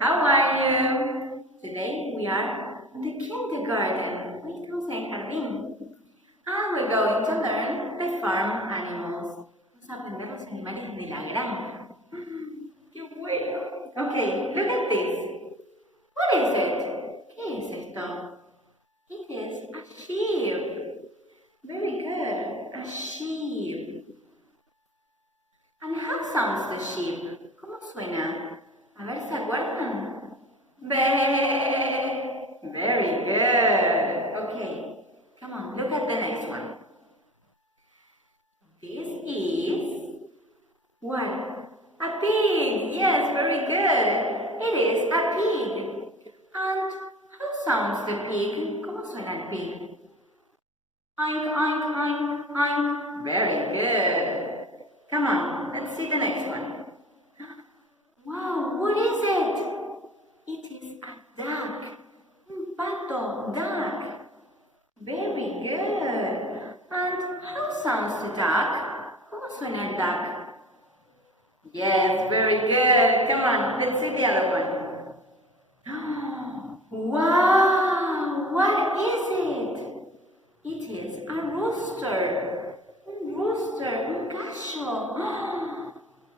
How are you? Today we are in the kindergarten. Hoy estamos en el jardín. And we're going to learn the farm animals. Vamos a aprender los animales de la granja. ¡Qué bueno! Okay, look at this. What is it? ¿Qué es esto? It is a sheep. Very good. A sheep. And how sounds the sheep? ¿Cómo suena? A ver, ¿se acuerdan? Be. Very good. Okay, come on, look at the next one. This is what? A pig. Yes, very good. It is a pig. And how sounds the pig? ¿Cómo suena el pig? Oink, oink, oink, oink. Very good. Come on, let's see the next one. Wow, what is it? It is a duck. Un pato, duck. Very good. And how sounds the duck? ¿Cómo suena el duck? Yes, very good. Come on, let's see the other one. Wow, what is it? It is a rooster. Un rooster, un gallo.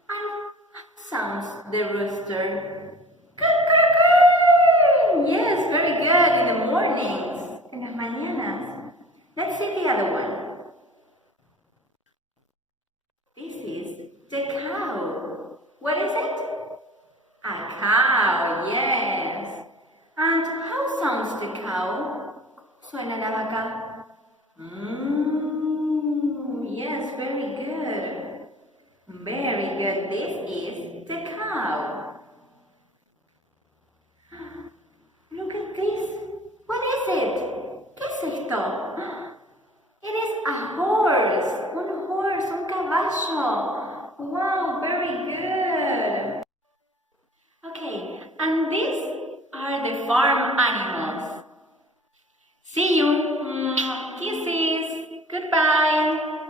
And how sounds the rooster? Yes, very good, in the mornings, en las mañanas. Let's see the other one. This is the cow. What is it? A cow, yes. And how sounds the cow? Suena la vaca. Yes, very good. Very good. This is the cow. Look at this. What is it? ¿Qué es esto? It is a horse. Un caballo. Wow, very good. Okay, and these are the farm animals. See you. Kisses. Goodbye.